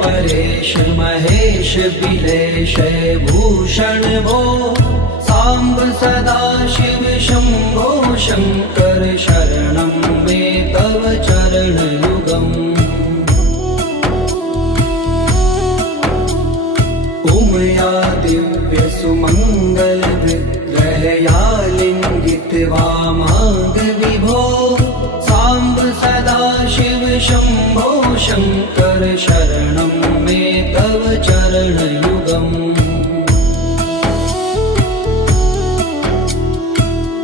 परेश महेश बिलेश भूषण भो सांब सदा शिव शंभो शंकर शरणं मे तव चरण युगम् उमया दिव्य सुमंगल विग्रहया लिंगित वामांग विभो सांब सदा शिव शंभो शंकर शरणं मे तव चरण युगम्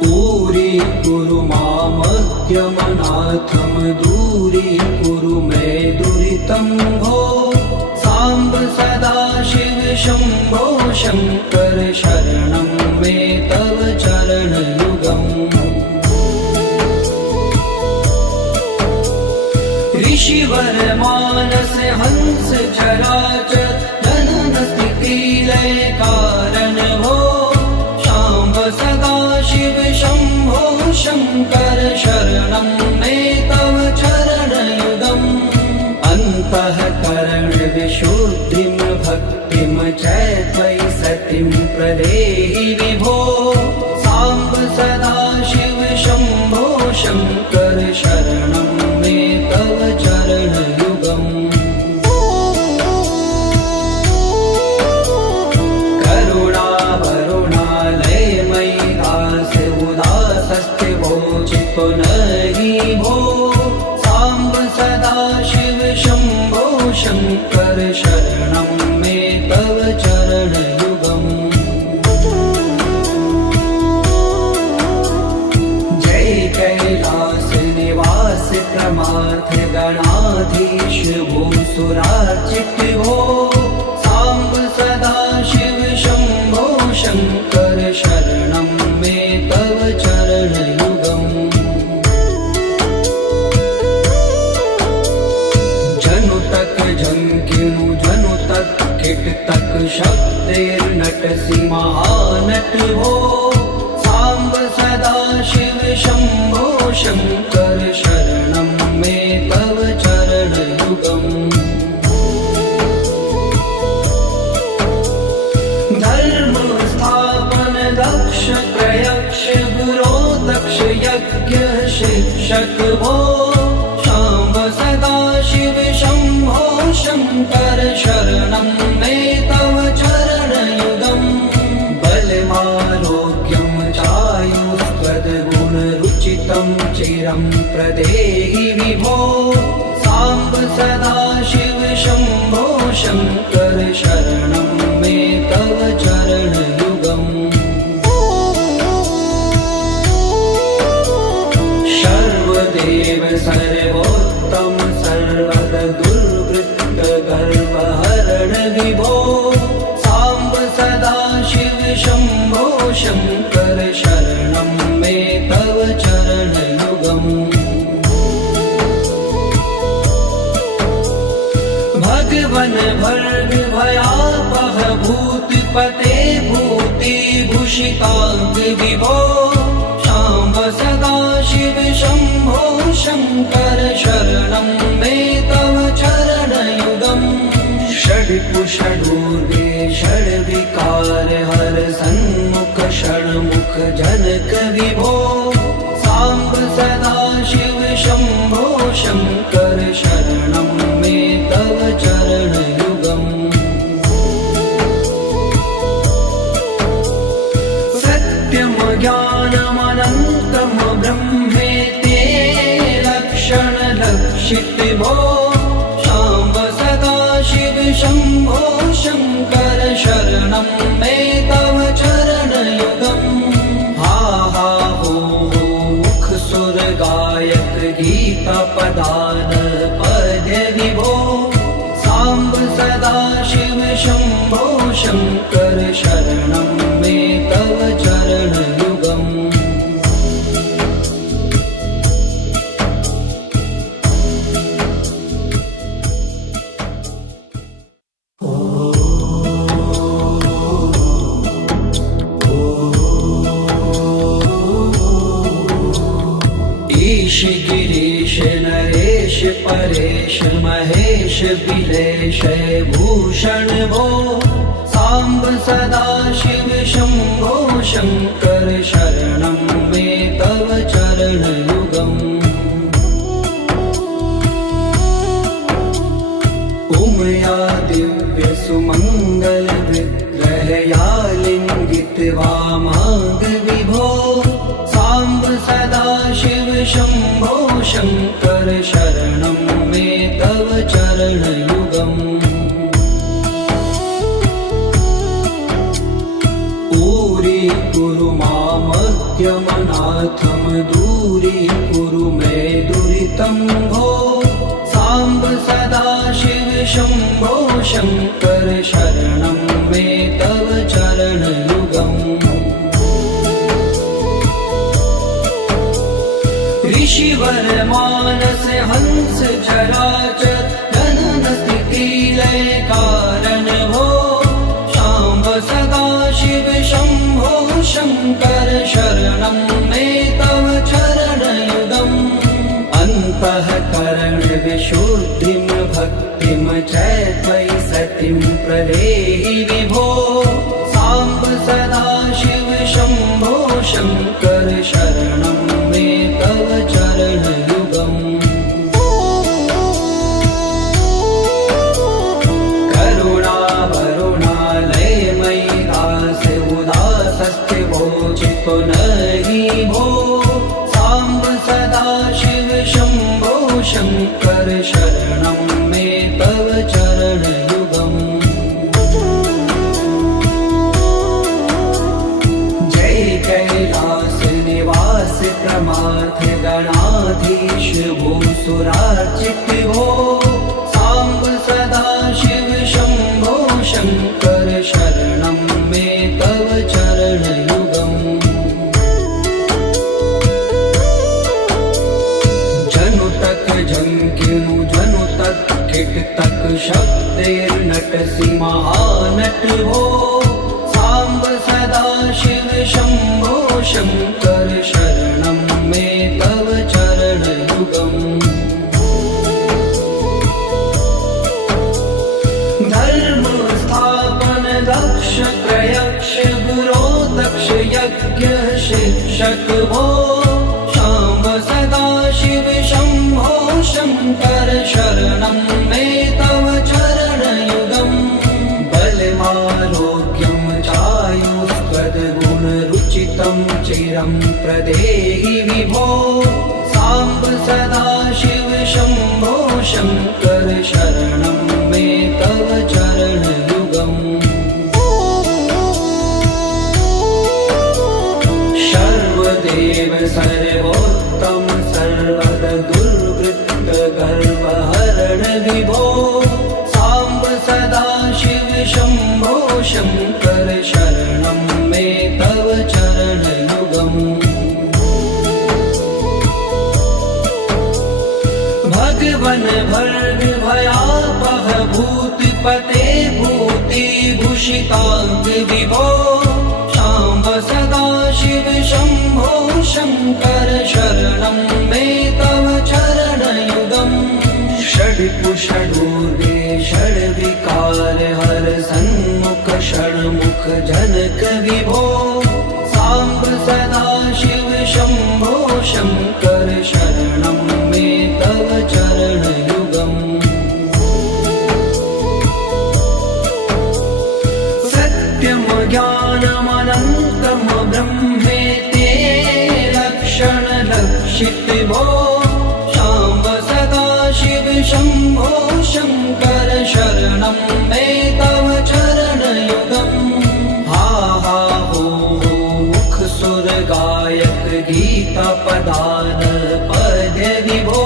पूरी कुरु मामद्यमनाथं दूरी कुरु मे दुरितं भो सांब सदा शिव शंभो शंकर शरणं मे तव चरण युगम् ऋषिवर मानस हंस चराचर जनन स्थिति लय कारण भो शाम्ब सदा शिव शंभो शंकर शरणं मे तव चरण युगम् अन्तःकरण विशुद्धिं भक्तिं च त्वयि सतिं प्रदेहि विभो सांब सदा शिव शंभो शंकर शरणं मे तव चरण युगम् करुणा वरुणालय मयि दास उदासस्ते वोचितो नहि भो सांब सदा शिव शंभो शंकर शरणं मे तव चरण युगम् जय कैलास निवास प्रमाथ गणाधीश भूसुरार्चित भो सांब सदा शिव शंभो शंकर शरणं मे तव चरण युगम् जनु तक झंकिनु जनु तक किट तक शब्देर्नटसि महानट भो सांब सदा शिव शंभो शंकर शरणं मे तव चरण युगम् धर्म स्थापन दक्ष प्रयक्ष गुरो दक्ष यज्ञ शिक्षक भो सांब सदा शिव शंभो शंकर शरणं मे तव चरण युगम् बलमारोग्यं चायुस्त्वद्गुणरुचितं चिरं प्रदेहि विभो सांब सदा शिव शंभो शंकर शरणं मे तव चरण युगम् सर्वदेव सर्वोत्तम सर्वद दुर्वृत्त गर्वहरण विभो सांब सदा शिव शंभो शंकर शरणं मे तव चरण युगम् भगवन भर्ग भयापह भूतपते भूति भूषितांग विभो सांब सदा शिव शंभो शंकर शरणं मे तव चरण युगम् षड्कुषडूर्गे षड्विकार हर सन्मुख षण्मुख जनक विभो सांब सदा शिव शंभो शंकर शरणं मे तव चरण युगम् सत्यं ज्ञानमनन्तं ब्रह्मेति लक्षण लक्षित भो सांब सदा शिव शंभो शंकर शरणं मे तव चरण युगम् हा हा हो मुख सुर गायक गीता पदान पद्य विभो सांब सदा शिव शंभो शंकर शरणं मे तव चरण युगम् परेश महेश बिलेश भूषण भो सांब सदा शिव शंभो शंकर शरणं मे तव चरणयुगम् उमया दिव्य सुमंगल विग्रहया लिंगित वामांग विभो सांब सदा शिव शंभो शंकर शरणं मे तव चरणयुगम् कुरु मामज्ञमनाथं दूरीकुरु मे दुरितं भो सांब सदा शिव शंभो शंकर शरणं मे तव चरणयुगम् ऋषिवर मानस हंस चराचर जनन स्थिति लय कारण भो सांब सदा शिव शंभो शंकर शरणं मे तव चरणयुगम् अन्तःकरण विशुद्धिं भक्तिं च त्वयि सतिं प्रदेहि विभो सांब सदा शिव शंभो शंकर शरणं मे तव चरणयुगम् चितो नहि भो सांब सदा शिव शंभो शंकर शरणं मे तव चरणयुगम् जय कैलास निवास प्रमाथ गणाधीश भूसुरार्चित भो सांब सदा शिव शंभो शंकर शरणं मे तव चरणयुगम् जंकिनु जनु तक किट तक शब्देर्नटसि महानट हो सांब सदा शिव शंभो शंकर शरणं मे तव चरणयुगम् धर्म स्थापन दक्ष प्रयक्ष गुरो दक्ष यज्ञ शिक्षक हो सांब सदा शिव शंभो शंकर शरणं मे तव चरणयुगम् बलमारोग्यं चायुस्त्वद्गुणरुचितं चिरं प्रदेहि विभो सांब सदा शिव शंभो शंकर शरणं मे तव चरणयुगम् सर्वदेव सर्वोत्तम सर्वद दुर्वृत्त गर्वहरण विभो सांब सदा शिव शंभो शंकर शरणं मे तव चरणयुगम् भगवन भर्ग भयापह भूतिपते भूतिभूषितांग विभो सांब सदा शिव शंभो शंकर शरणं मे तव चरणयुगम् षड्पुषडूर्वे षड्विकार हर सन्मुख षण्मुख जनक विभो सांब सदा शिव शंभो शंकर शरणं मे तव चरणयुगम् सत्यं ज्ञानमनन्तं ब्रह्मेते लक्षण लक्षित भो सांब सदा शिव शंभो शंकर शरणं मे तव चरणयुगम् हा हा हो मुख सुर गायक गीता पदान पद्य विभो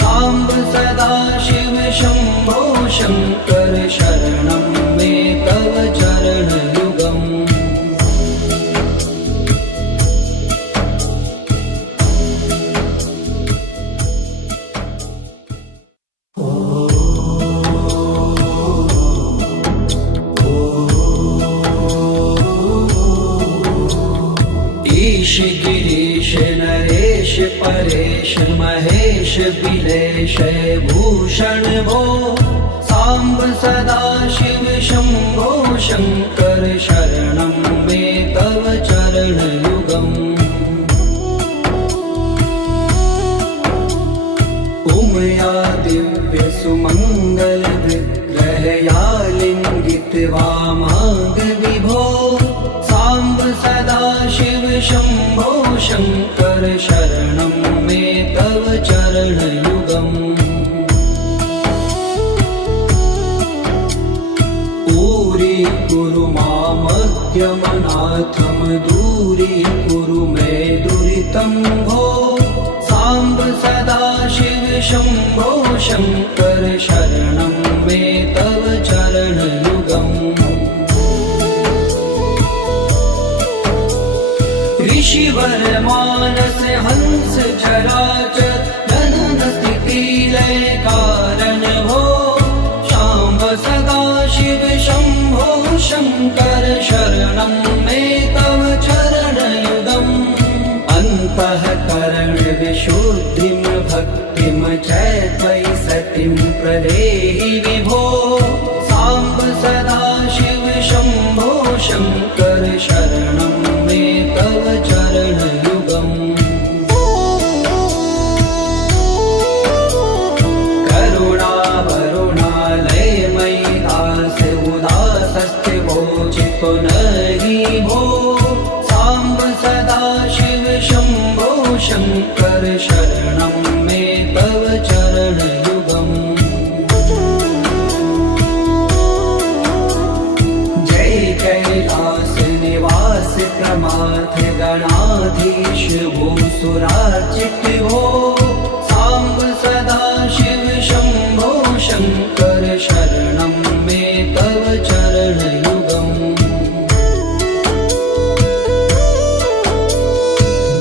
सांब सदा शिव शंभो शंकर शरणं मे तव चरणयुगम् ईश गिरीश नरेश परेश महेश बिलेश भूषण भो सांब सदा शिव शंभो शंकर शरणं मे तव चरणयुगम् उमया दिव्य सुमंगल विग्रहया लिंगित वामांग विभो सांब सदा शिव शंभो शंकर शरणं मे तव चरणयुगम् कुरु मामज्ञमनाथं दूरीकुरु मे दुरितं भो सांब सदा शिव शंभो शंकर शरणं मे तव चरणयुगम् ऋषिवर मानस हंस चराचर जनन स्थिति लय कारण भो शाम्ब सदा शिव शंभो शंकर शरणं मे तव चरणयुगम् अन्तःकरण विशुद्धिं भक्तिं च त्वयि सतिं प्रदेहि विभो सांब सदा शिव शंभो शंकर शरणं मे तव चरणयुगम् चितो नहि भो सांब सदा शिव शंभो शंकर शरणं मे तव चरणयुगम् जय कैलास निवास प्रमाथ गणाधीश भूसुरार्चित भो सांब सदा शिव शंभो शंकर शरणं मे तव चरणयुगम्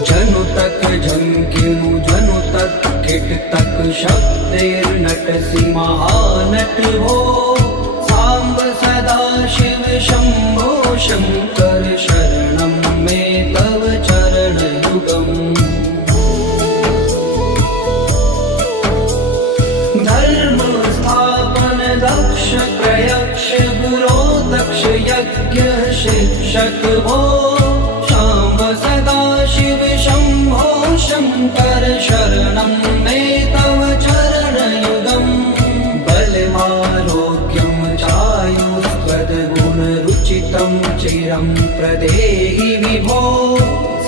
जनु तक झंकिनु जनु तक किट तक शब्दैर्नटसि महानट भो सांब सदा शिव शंभो शंकर शरणं मे तव चरणयुगम् धर्म स्थापन दक्ष प्रयक्ष गुरो दक्ष यज्ञ शिक्षक भो शाम्ब सदा शिव शंभो शंकर शरणं मे तव चरणयुगम् बलमारोग्यं चायुस्त्वद्गुणरुचितं चिरं प्रदेहि विभो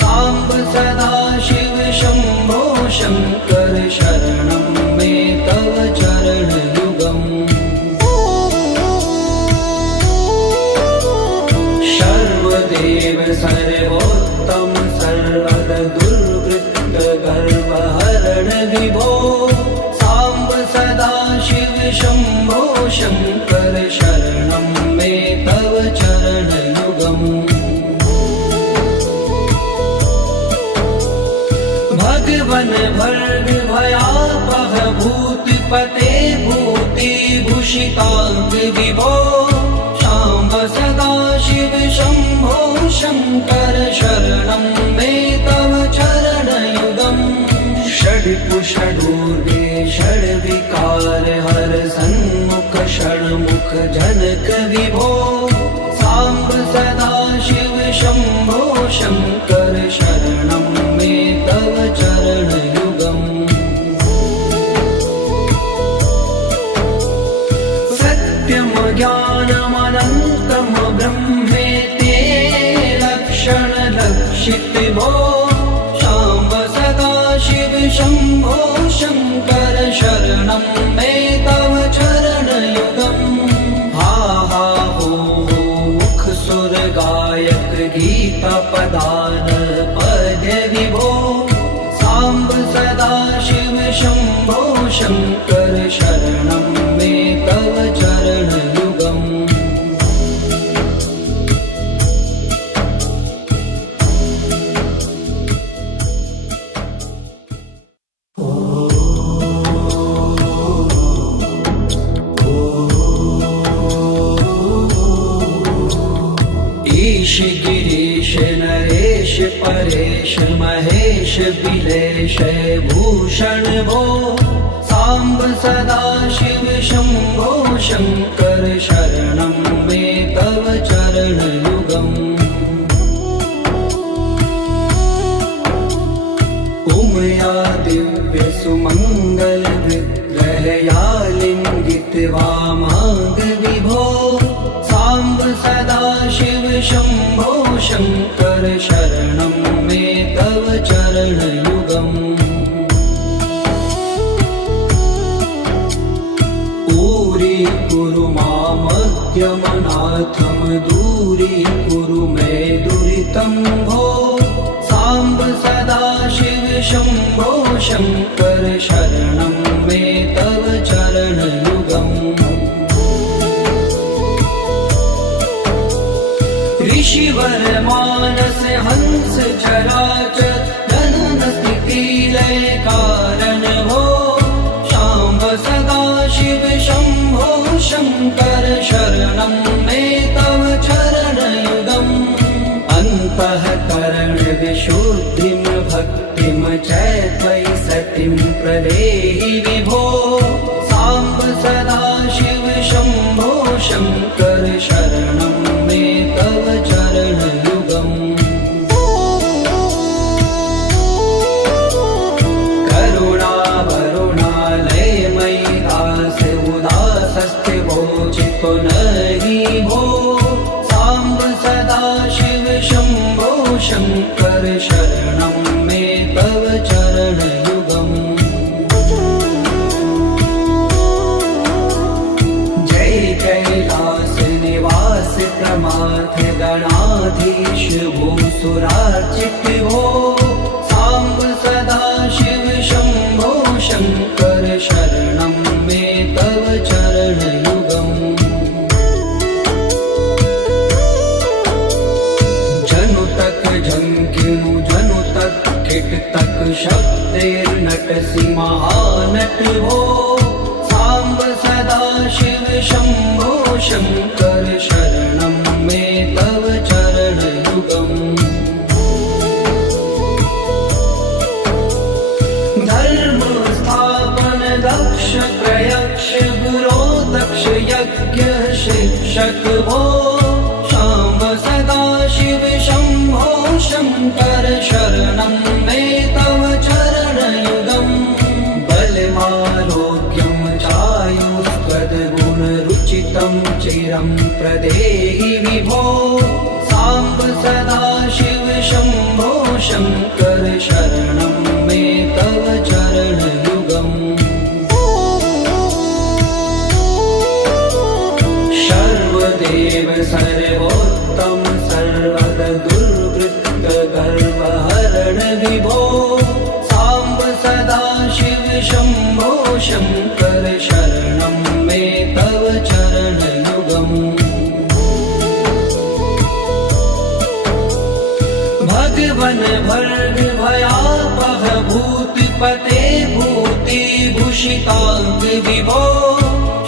सांब सदा शिव शंभो शंकर शरणं मे तव चरणयुगम् सर्वदेव सर्वोत्तम सर्वद दुर्वृत्त गर्वहरण विभो सांब सदा शिव शंभो शंकर शरणं मे तव चरणयुगम् भगवन भर्ग भयापह भूतिपते भूतिभूषितांग विभो शाम्ब सदा शिव शंभो शंकर शरणं मे तव चरणयुगम् षड्पुषडूर्वे षड्विकार हर सन्मुख षण्मुख जनक विभो सांब सदा शिव शंभो शंकर शरणं मे तव चरणयुगम् सत्यं ज्ञानमनन्तं ब्रह्मेति लक्षण लक्षित भो शाम्ब सदा शिव शंभो शंकर शरणं मे तव चरणयुगम् हा हा हो मुख सुर गायक गीता पदान पद्य विभो सांब सदा शिव शंभो शंकर शरणं मे तव चरणयुगम् ईश गिरीश नरेश परेश महेश बिलेश भूषण भो सांब सदा शिव शंभो शंकर शरणं मे तव चरणयुगम् उमया दिव्य सुमंगल विग्रहया लिंगित वामांग विभो सांब सदा शिव शंभो शंकर शरणं मे तव चरणयुगम् कुरु मामज्ञमनाथं दूरीकुरु मे दुरितं भो सांब सदा शिव शंभो शंकर शरणं मे तव चरणयुगम् ऋषिवर मानस हंस चराचर जनन स्थिति लय कारण भो सांब सदा शिव शंभो शंकर शरणं मे तव चरणयुगम् अन्तःकरण विशुद्धिं भक्तिं च त्वयि सतिं प्रदेहि विभो सांब सदा शिव शंभो शंकर शरणं मे तव चरणयुगम् चितो नहि भो सांब सदा शिव शंभो शंकर शरणं मे तव चरणयुगम् जय कैलास निवास प्रमाथ गणाधीश भूसुरार्चित भो सांब सदा शिव शंभो शंकर शरणं मे तव चरणयुगम् झंकिनु जनु तक किट तक शब्देर्नटसि महानट भो सांब सदा शिव शंभो शंकर शरणं मे तव चरणयुगम् धर्म स्थापन दक्ष प्रयक्ष गुरो दक्ष यज्ञ शिक्षक भो सांब सदा शिव शंभो शंकर शरणं मे तव चरणयुगम् बलमारोग्यं चायुस्त्वद्गुणरुचितं चिरं प्रदेहि विभो सांब सदा शिव शंभो शंकर शरणं मे तव चरणयुगम् सर्वदेव सर्वोत्तम सर्वद दुर्वृत्त गर्वहरण विभो सांब सदा शिव शंभो शंकर शरणं मे तव चरणयुगम् भगवन भर्ग भयापह भूतिपते भूतिभूषितांग विभो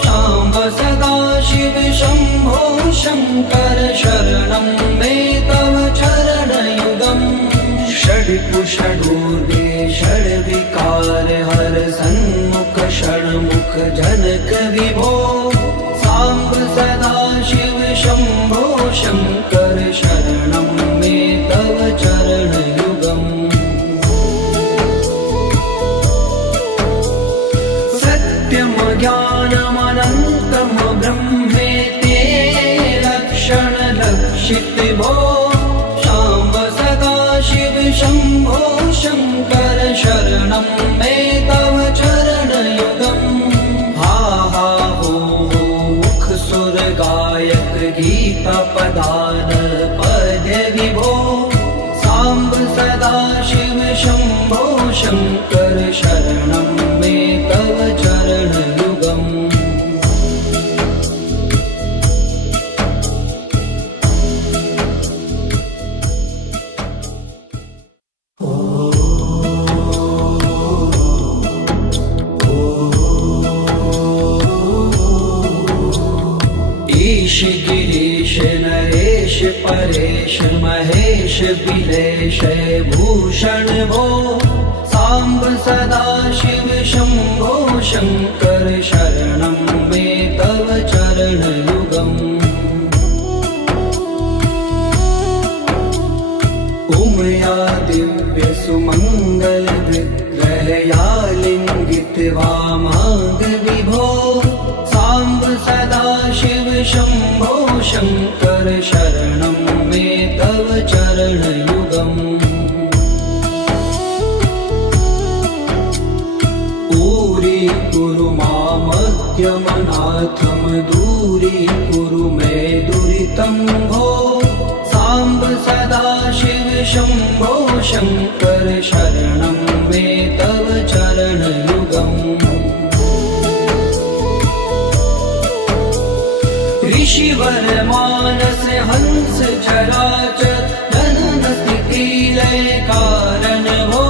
सांब सदा शिव शंभो शंकर शरणं मे तव चरणयुगम् षड्कुषडूर्वे षड्विकार हर सन्मुख षण्मुख जनक विभो सांब सदा शिव शंभो शंकर शरणं मे तव चरणयुगम् सत्यम ज्ञानमनन्तं ब्रह्मेति लक्षण लक्षित भो सांब सदा शिव शंभो शंकर शरणं मे तव चरणयुगम् हा हा हो मुख सुर गायक गीता पदान पद्य विभो सांब सदा शिव शंभो शंकर शरणं मे तव चरणयुगम् महेश बिलेश भूषण भो सांब सदा शिव शंभो शंकर शरणं मे तव चरणयुगम् उमया दिव्य सुमंगल विग्रहया लिंगित वामांग विभो सांब सदा शिव शंभो शंकर शरणं मे तव चरणयुगम् दूरी मामद्यमनाथम दूरी कुरु मे दुरितं भो सांब सदा शिव शंभो शंकर शरणं मे तव चरणयुगम् ऋषिवर मानस हंस चराचर जनन स्थिति लय कारण भो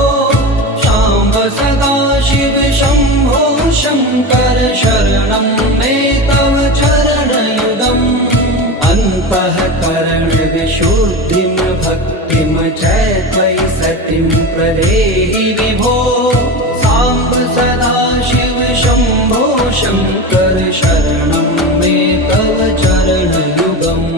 सांब सदा शिव शंभो शंकर शरणं मे तव चरणयुगम् अन्तःकरण विशुद्धिं भक्तिं च त्वयि सतिं प्रदेहि विभो सांब सदा शिव शंभो शंकर शरणं मे तव चरणयुगम्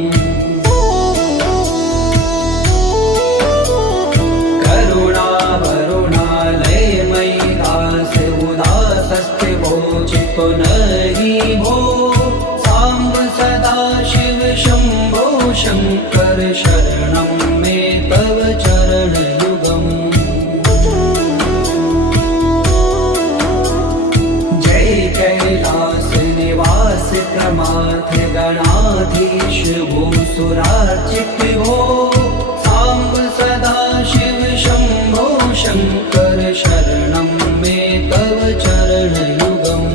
चितो नहि भो सांब सदा शिव शंभो शंकर शरणं मे तव चरणयुगम् जय कैलास निवास प्रमाथ गणाधीश भूसुरार्चित भो सांब सदा शिव शंभो शंकर शरणं मे तव चरणयुगम्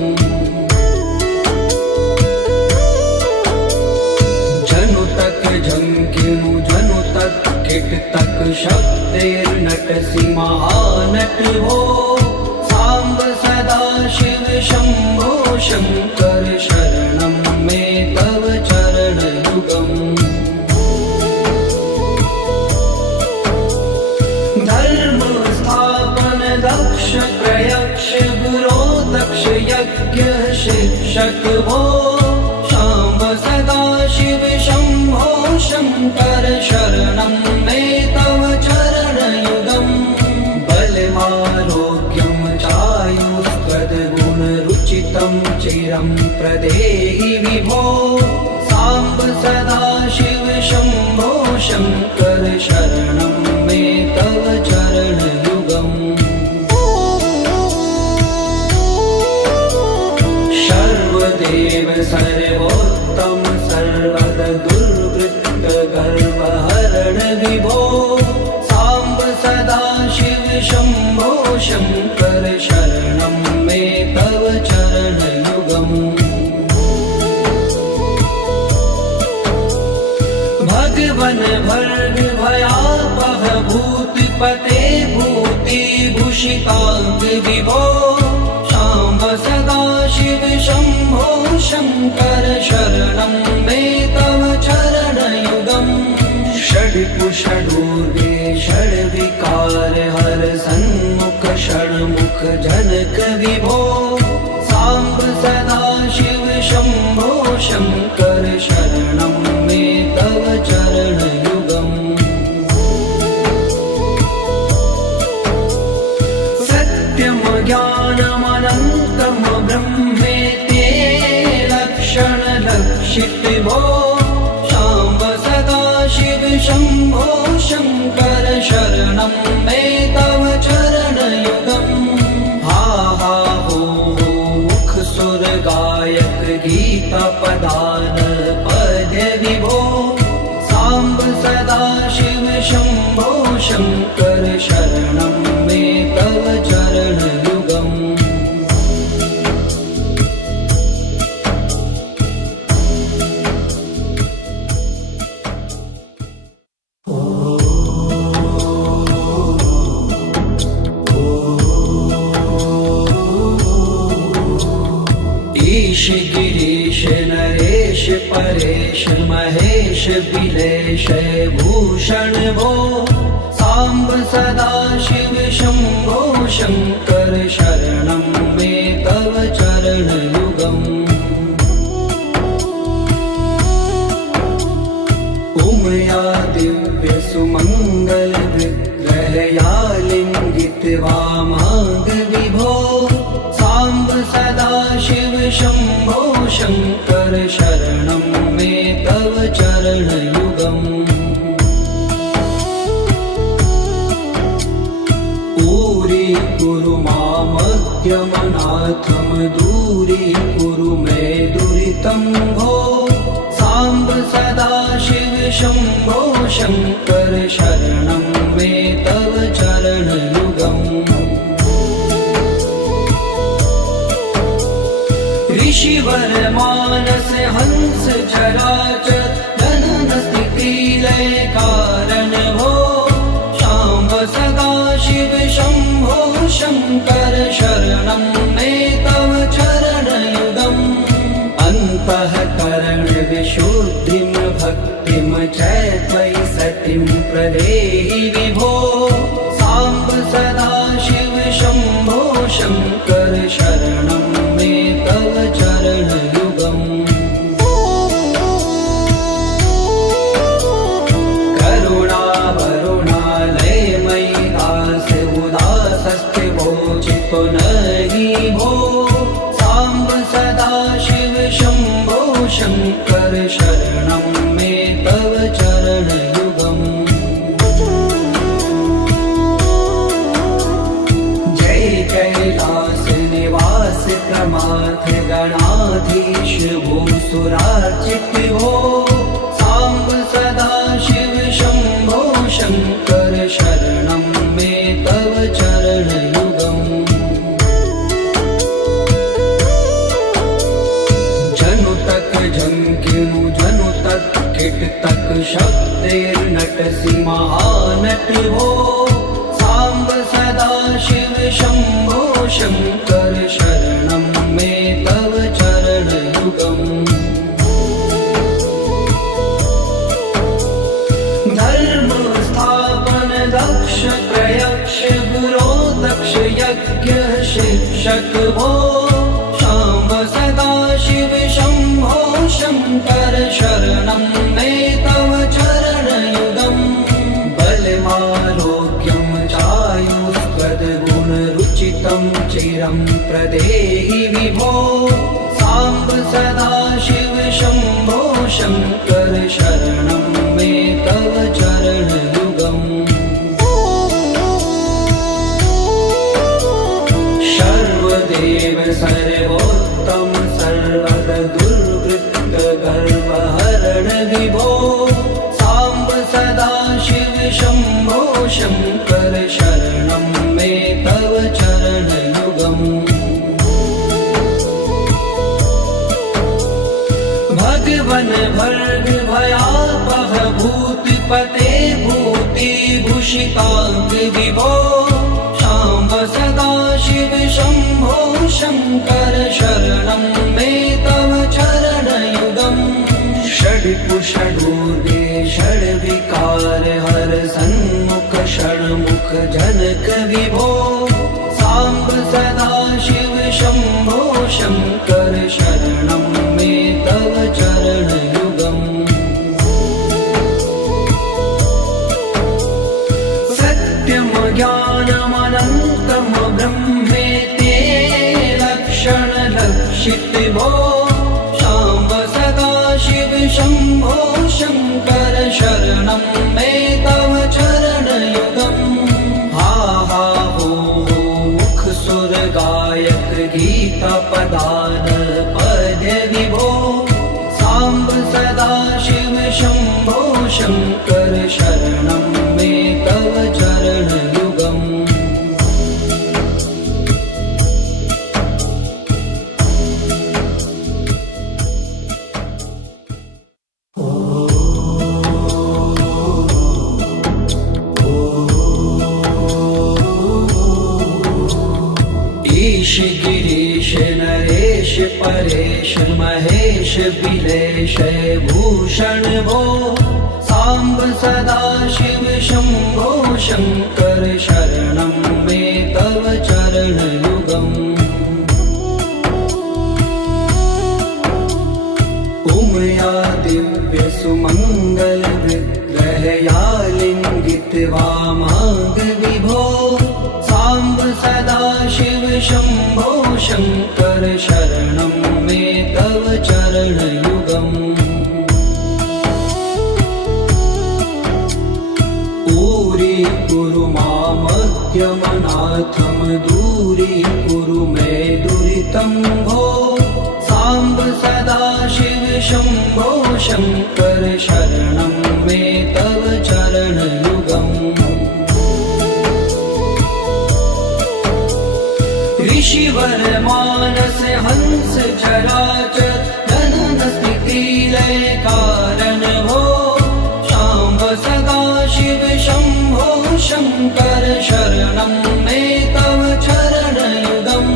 झंकिनु जनु तक किट तक शब्देर्नटसि महानट भो सांब सदा शिव शंभो शंकर शरणं मे तव चरणयुगम् धर्म स्थापन दक्ष प्रयक्ष गुरो दक्ष यज्ञ शिक्षक भो सांब सदा शिव शंभो शंकर शरणं मे तव चरणयुगम् बलमारोग्यं चायुस्त्वद्गुणरुचितं चिरं प्रदेहि विभो सांब सदा शिव शंभो शंकर शरणं मे तव चरणयुगम् सर्वदेव सर्वोत्तम सर्वद दुर्वृत्त गर्वहरण विभो सांब सदा शिव शंभो शंकर शरणं मे तव चरणयुगम् भगवन भर्ग भयापह भूतिपते भूतिभूषितांग विभो सांब सदा शिव शंभो शंकर शरणं मे तव चरणयुगम् षड्कुषडूर्वे षड्विकार हर सन्मुख षण्मुख जनक विभो सांब सदा शिव शंभो शंकर शरणं मे तव चरणयुगम् सत्यम ज्ञानमनन्तं ब्रह्मेति लक्षण लक्षित भो सांब सदा शिव शंभो शंकर शरणं मे तव चरणयुगम् हा हा हो मुख सुर गायक गीता पदान पद्य विभो सांब सदा शिव शंभो शंकर शरणं मे तव चरणयुगम् ईश गिरीश नरेश परेश महेश बिलेश भूषण विभूषण भो साम्ब सदा शिव शम्भो शङ्कर शरणं मे तव चरणयुगम् उमया दिव्य सुमङ्गल विग्रहया लिङ्गित वामाङ्ग विभो साम्ब सदा शिव शम्भो शङ्कर शरणं मे तव चरणयुगम् कुरु मामद्यमनाथं दूरीकुरु मे दुरितं भो साम्ब सदा शिव शम्भो शङ्कर शरणं मे तव चरणयुगम् ऋषिवर मानस हंस चराचर जनन स्थिति लय कारण भो शाम्ब सदा शिव शम्भो शङ्कर शरणं मे तव चरणयुगम् अन्तःकरण विशुद्धिं भक्तिं च त्वयि सतिं प्रदेहि विभो साम्ब सदा शिव शम्भो शङ्कर शरणं मे तव चरणयुगम् पुनहि भो साम्ब सदा शिव शम्भो शङ्कर शरणं मे तव चरणयुगम् जय कैलास निवास प्रमाथ गणाधीश भूसुरार्चित भो साम्ब सदा शिव शम्भो शङ्कर शरणं मे तव चरणयुगम् झंकिनु जनु तक किट तक शब्देर्नटसि महानट भो साम्ब सदा शिव शम्भो शङ्कर शरणं मे तव चरणयुगम् धर्म स्थापन दक्ष प्रयक्ष गुरो दक्ष यज्ञ शिक्षक भो शाम्ब सदा शिव शम्भो शङ्कर शरणं मे तव चरणयुगम् बलमारोग्यं चायुस्त्वद्गुणरुचितं चिरं प्रदेहि विभो साम्ब सदा शिव शम्भो शङ्कर शरणं मे तव चरणयुगम् सर्वदेव सर्वोत्तम सर्वद दुर्वृत्त गर्वहरण विभो साम्ब सदा शिव शम्भो शङ्कर शरणं मे तव चरणयुगम् भगवन् भर्ग भयापह भूतिपते भूतिभूषिताङ्ग विभो शाम्ब सदा शिव शम्भो शङ्कर शरणं मे तव चरणयुगम् षड्पुषडूर्वे षड्विकार हर सन्मुख षण्मुख जनक विभो साम्ब सदा शिव शम्भो शङ्कर शरणं मे तव चरणयुगम् सत्यं ज्ञानमनन्तं ब्रह्मेति लक्षणलक्षित भो शाम्ब सदा शिव शम्भो शङ्कर शरणं मे तव चरणयुगम् हा हा हो मुख सुर गायक गीता पदान पद्य विभो साम्ब सदा शिव शम्भो शङ्कर शरणं मे तव चरणयुगम् ईश गिरीश नरेश परेश महेश बिलेश भूषण भो साम्ब सदा शिव शङ्कर शरणं मे तव चरणयुगम् उमया दिव्यसुमङ्गलविग्रहया लिङ्गितवामाङ्गविभो साम्ब सदा शिव शम्भो शङ्कर शरणं मे तव चरणयुगम् दूरी मामद्यमनाथं दूरीकुरु मे दुरितं भो साम्ब सदा शिव शम्भो शङ्कर शरणं मे तव चरणयुगम् ऋषिवर मानस हंस चराचर जनन स्थिति लय कारण भो शाम्ब सदा शिव शम्भो शङ्कर शरणं मे तव चरणयुगम्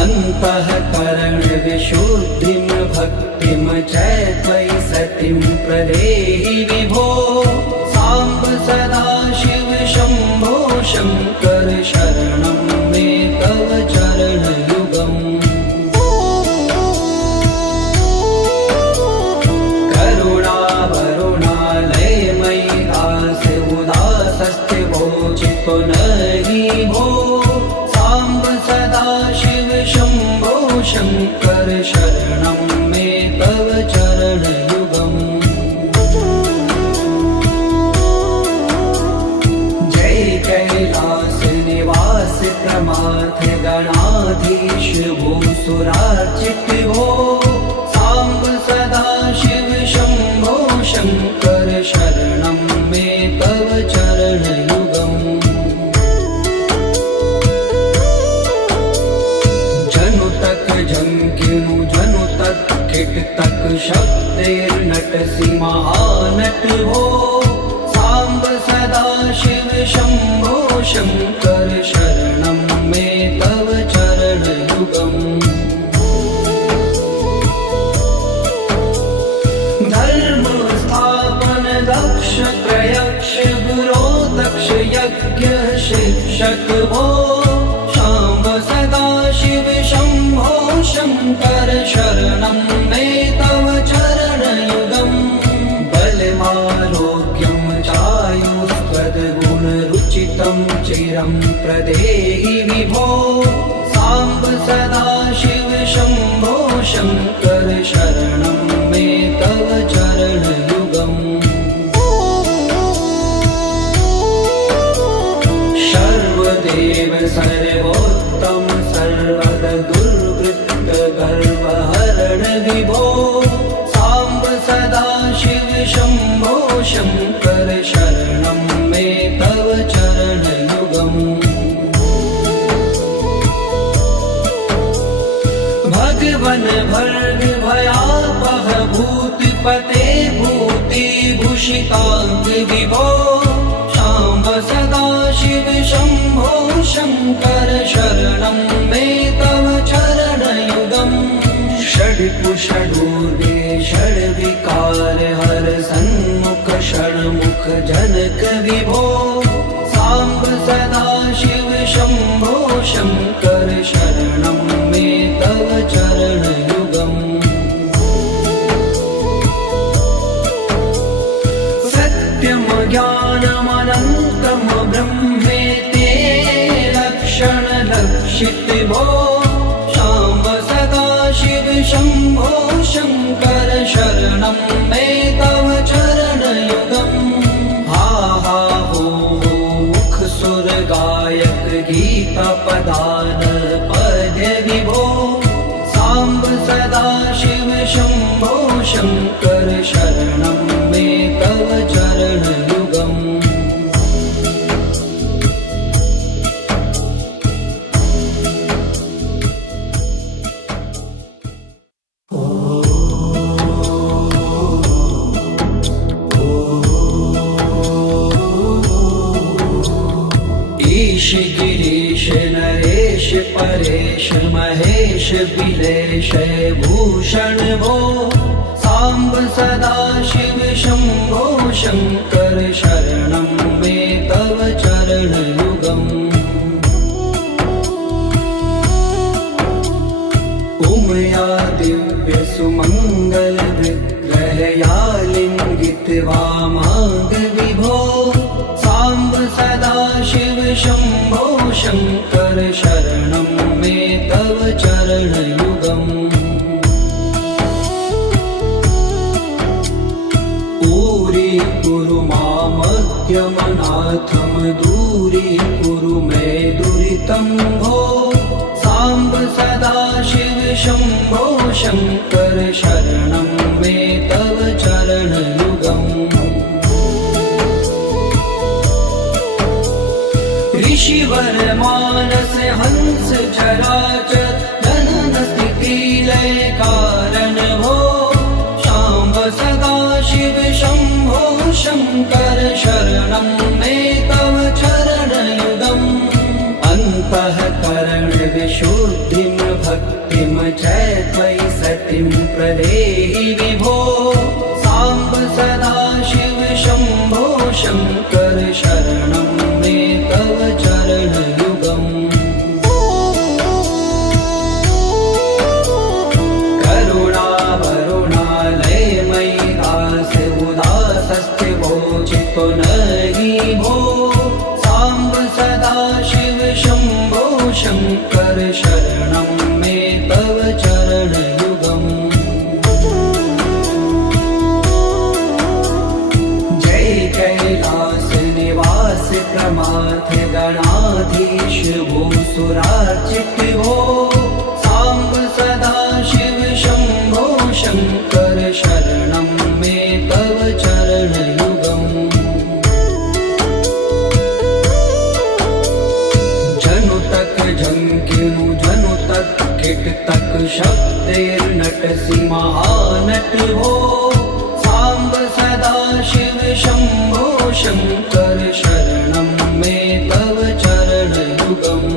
अन्तःकरण विशुद्धिं भक्तिं च त्वयि सतिं प्रदेहि विभो साम्ब सदा शिव शम्भो शङ्कर शरणं मे तव चरणयुगम् पुनरि भो साम्ब सदा शिव शम्भो शङ्कर शरणं मे तव चरणयुगम् जय कैलास निवास प्रमाथ गणाधीश भूसुरार्चित भो साम्ब सदा शिव शम्भो शङ्कर शरणं मे तव चरणयुगम् झंकिनु जनु तक किट तक शब्देर्नटसि महानट हो साम्ब सदा शिव शम्भो शङ्कर शरणं मे तव चरणयुगम् धर्म स्थापन दक्ष प्रयक्ष गुरो दक्ष यज्ञ शिक्षक भो शाम्ब सदा शिव शम्भो शङ्कर शरणं मे तव चरणयुगम् बलमारोग्यं चायुस्त्वद्गुणरुचितं चिरं प्रदेहि विभो साम्ब सदा शिव शम्भो शङ्कर शरणं मे तव चरणयुगम् सर्वदेव सर्वोत्तम सर्वद दुर्वृत्त गर्वहरण विभो साम्ब सदा शिव शम्भो शङ्कर शरणं मे तव चरणयुगम् भगवन् भर्ग भयापह भूतिपते भूतिभूषिताङ्ग विभो साम्ब सदा शिव शम्भो शङ्कर शरणं मे तव चरणयुगम् षड्कुषडूर्वे षड्विकार हर सन्मुख षण्मुख जनक विभो साम्ब सदा शिव शम्भो शङ्कर शरणं मे तव चरणयुगम् सत्यं ज्ञानमनन्तं ब्रह्मेते लक्षणलक्षित भो शाम्ब सदा शिव शम्भो शङ्कर शरणं मे तव चरणयुगम् हा हा हो मुख सुर गायक गीता पदान पद्य विभो साम्ब सदा शिव शम्भो शङ्कर शरणं मे तव चरणयुगम् ईश गिरीश नरेश परेश महेश बिलेश भूषण भो साम्ब सदा शिव शम्भो शङ्कर शरणं मे तव मामह्यमनाथं दूरीकुरु मे दुरितं भो साम्ब सदाशिव शम्भो शङ्कर शरणं मे तव चरणयुगम् ऋषिवर मानस हंस चराचर जनन स्थिति लय कारण भो शाम्ब सदाशिव शम्भो शङ्कर शरणं मे तव चरणयुगम् अन्तःकरण विशुद्धिं भक्तिं च त्वयि सतिं प्रदेहि विभो साम्ब सदाशिव शम्भो शङ्कर शरणं मे तव चरणयुगम् करुणावरुणालयमयि दास उदासस्ते वोचितो नहि भो साम्ब सदाशिव शम्भो शङ्कर शरणं मे तव चरणयुगम् जय कैलास निवास प्रमाथ गणाधीश भूसुरार्चित भो साम्ब सदाशिव शम्भो शङ्कर शरणं मे तव चरणयुगम् जनु तक झंकिनु जनु तक किट तक शब्देर्नटसि महानट हो साम्ब सदाशिव शम्भो शङ्कर शरणं मे तव चरणयुगम्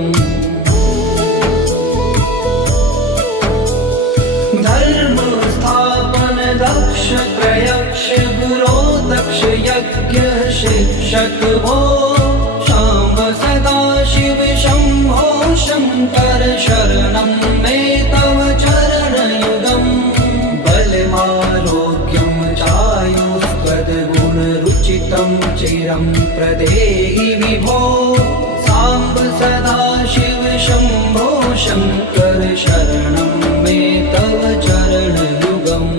धर्म स्थापन दक्ष प्रयक्ष गुरो दक्ष यज्ञ शिक्षक भो शाम्ब सदाशिव शम्भो शङ्कर शरणं मे तव चरणयुगम् बलमारोग्यं चायुष्पदगुणरुचितं चिरं प्रदेहि विभो साम्ब सदाशिव शम्भो शङ्कर शरणं मे तव चरणयुगम्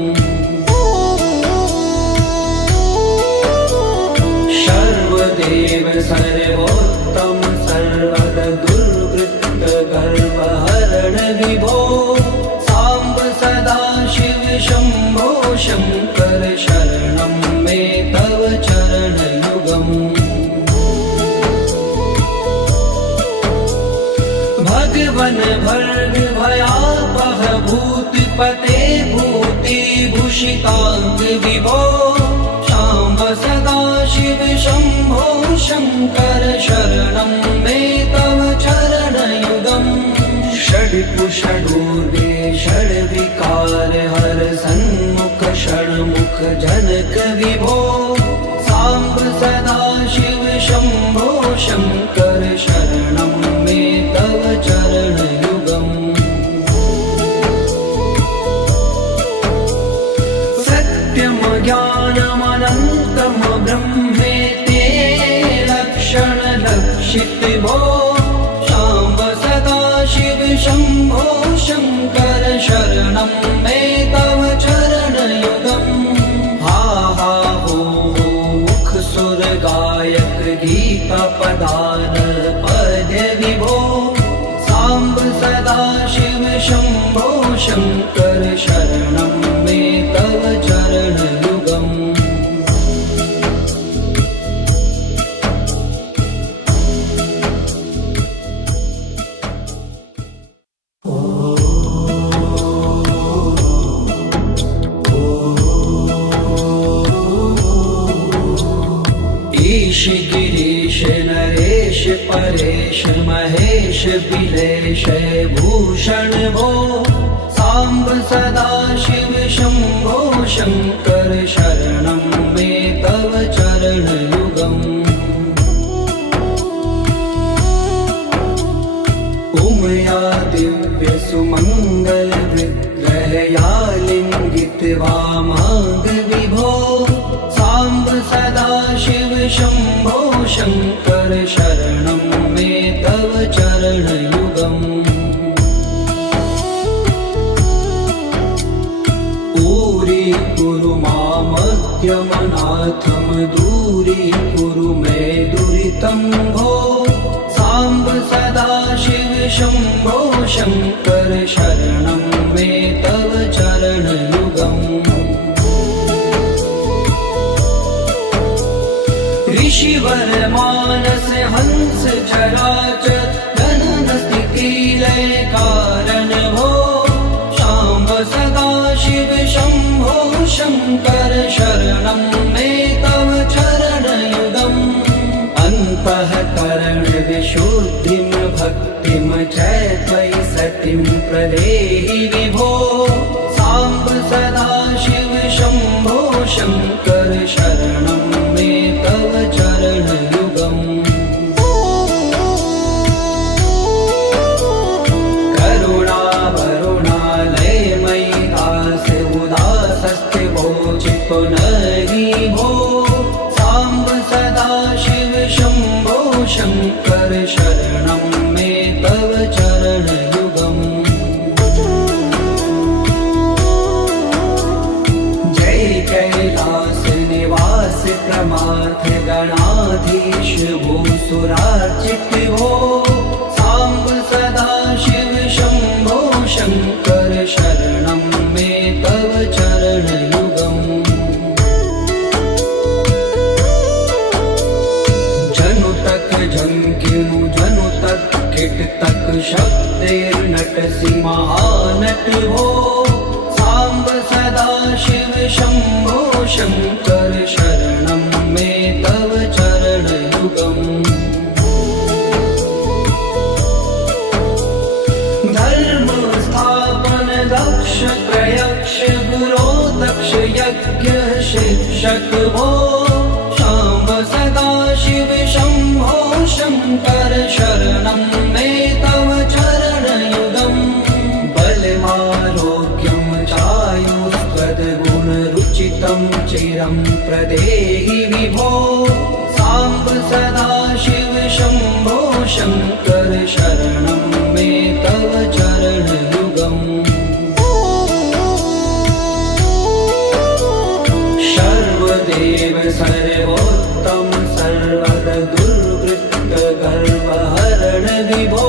सर्वदेव सर्वोत्तम सर्वद दुर्वृत्त गर्वहरण विभो साम्ब सदाशिव शम्भो शङ्कर शरणं मे तव चरणयुगम् भगवन भर्ग भयापह भूतिपते भूतिभूषिताङ्ग विभो शाम्ब सदाशिव शम्भो शङ्कर शरणं मे तव चरणयुगम् षड्पुषडूर्वे षड्विकार हर सन्मुख षण्मुख जनक विभो साम्ब सदाशिव शम्भो शङ्कर शरणं मे तव चरणयुगम् सत्यं ज्ञानमनन्तं ब्रह्मेते लक्षणलक्षित भो शाम्ब सदाशिव शम्भो शङ्कर शरणं मे तव चरणयुगम् हा हा हो मुख सुर गायक गीता पदान पद्य विभो साम्ब सदाशिव शम्भो शङ्कर शरणं मे तव चरणयुगम् ईश गिरीश नरेश परेश महेश बिलेश भूषण भो साम्ब सदाशिव शम्भो शङ्कर शरणं मे तव चरणयुगम् उमया दिव्य सुमङ्गल विग्रहया लिङ्गित वामाङ्ग विभो साम्ब सदाशिव शम्भो शङ्कर शरणं मे तव चरणयुगम् ऊरी कुरु मामह्यमनाथं दूरीकुरु मे दुरितं भो साम्ब सदा शिव शम्भो शङ्कर शरणं मे तव चरणयुगम् ऋषिवर मानस हंस चराचर जनन स्थिति लय कारण भो शाम्ब सदा शिव शम्भो शङ्कर शरणं मे तव चरणयुगम् अन्तःकरण विशुद्धिं भक्तिं च त्वयि सतिं प्रदेहि विभो साम्ब सदा शिव शम्भो शङ्कर शरणं मे तव चरणयुगम् करुणावरुणालयमयि दास उदासस्ते वोचितो नहि भो साम्ब सदा शिव शम्भो शङ्कर शरणं मे तव चरणयुगम् जय कैलास निवास प्रमाथ गणाधीश भूसुरार्चित भो साम्ब सदा शिव शम्भो शङ्कर शरणं मे तव चरणयुगम् जनु तक झंकिनु जनु तक किट तक शब्देर्नटसि महानट भो साम्ब सदा शिव शम्भो शङ्कर शरणं मे तव चरणयुगम् धर्म स्थापन दक्ष त्रयक्ष गुरो दक्ष यज्ञ शिक्षक भो शाम्ब सदा शिव शम्भो शङ्कर शरणं मे तव चरणयुगम् बलमारोग्यं चायुस्त्वद्गुणरुचितं चिरं प्रदेहि विभो साम्ब सदा शिव शम्भो शङ्कर शरणं मे तव चरणयुगम् सर्वदेव सर्वोत्तम सर्वद दुर्वृत्त गर्वहरण विभो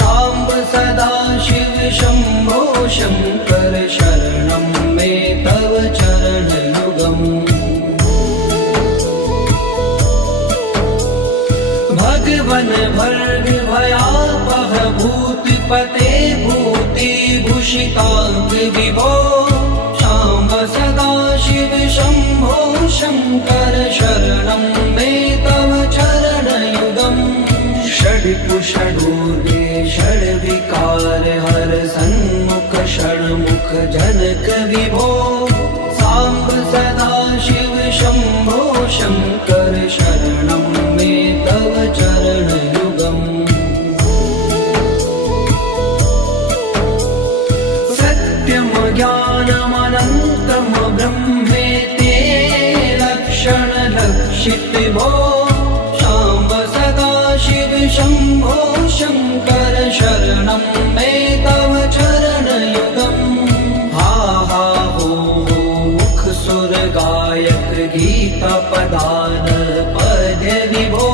साम्ब सदा शिव शम्भो शङ्कर शरणं मे तव चरणयुगम् भगवन भर्ग भयापह भूतिपते भूतिभूषिताङ्ग विभो शाम्ब सदा शिव शम्भो शङ्कर शरणं मे तव चरणयुगम् षड्कुषडूर्गे षड्विकार हर सन्मुख षण्मुख जनक विभो साम्ब सदा शिव शम्भो शङ्कर शरणं मे तव चरणयुगम् सत्यं ज्ञानमनन्तं ब्रह्मेते लक्षणलक्षित भो शाम्ब सदा शिव शम्भो शङ्कर शरणं मे तव चरणयुगम् हा हा हो मुख सुर गायक गीता पदान पद्य विभो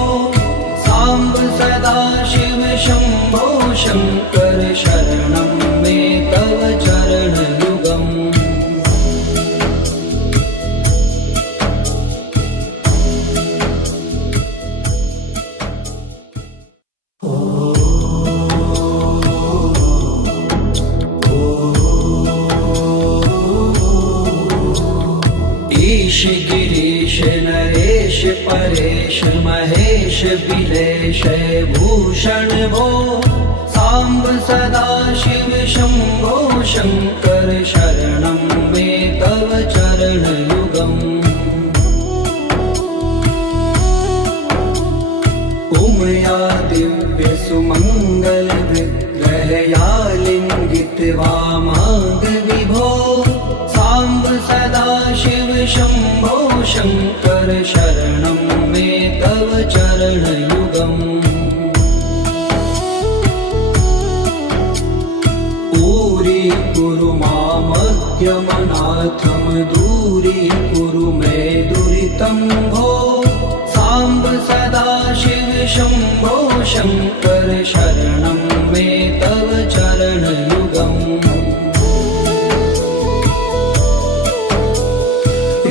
साम्ब सदा शिव शम्भो शङ्कर शरणं मे तव चरणयुगम् ईश गिरीश नरेश परेश महेश बिलेश भूषण भो साम्ब सदा शिव शम्भो शङ्कर शरणं मे तव चरणयुगम् उमया दिव्य सुमङ्गल विग्रहया लिङ्गित वामाङ्ग विभो साम्ब सदा शिव शम्भो शङ्कर शरणं मे तव चरणयुगम् दूरीकुरु मामज्ञमनाथं दूरीकुरु मे दुरितं सदाशिव शम्भो शङ्कर शरणं मे तव चरणयुगम्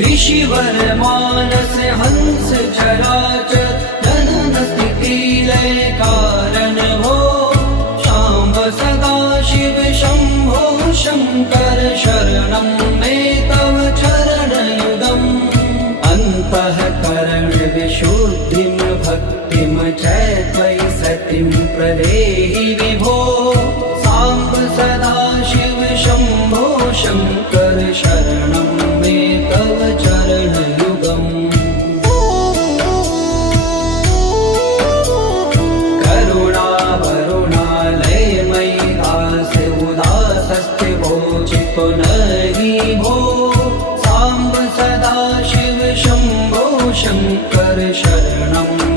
ऋषिवर मानस हंस चराचर जनन स्थिति लय कारण भो शाम्ब सदाशिव शम्भो शङ्कर शरणं मे तव चरणयुगम् अन्तःकरण विशुद्धिं भक्तिं च त्वयि सतिं प्रदेहि विभो साम्ब सदाशिव शम्भो शङ्कर शरणं मे तव चरणयुगम् करुणा वरुणालयमयि दास्य उदासस्ते वोचितो नहि भो साम्ब सदाशिव शम्भो शङ्कर शरणं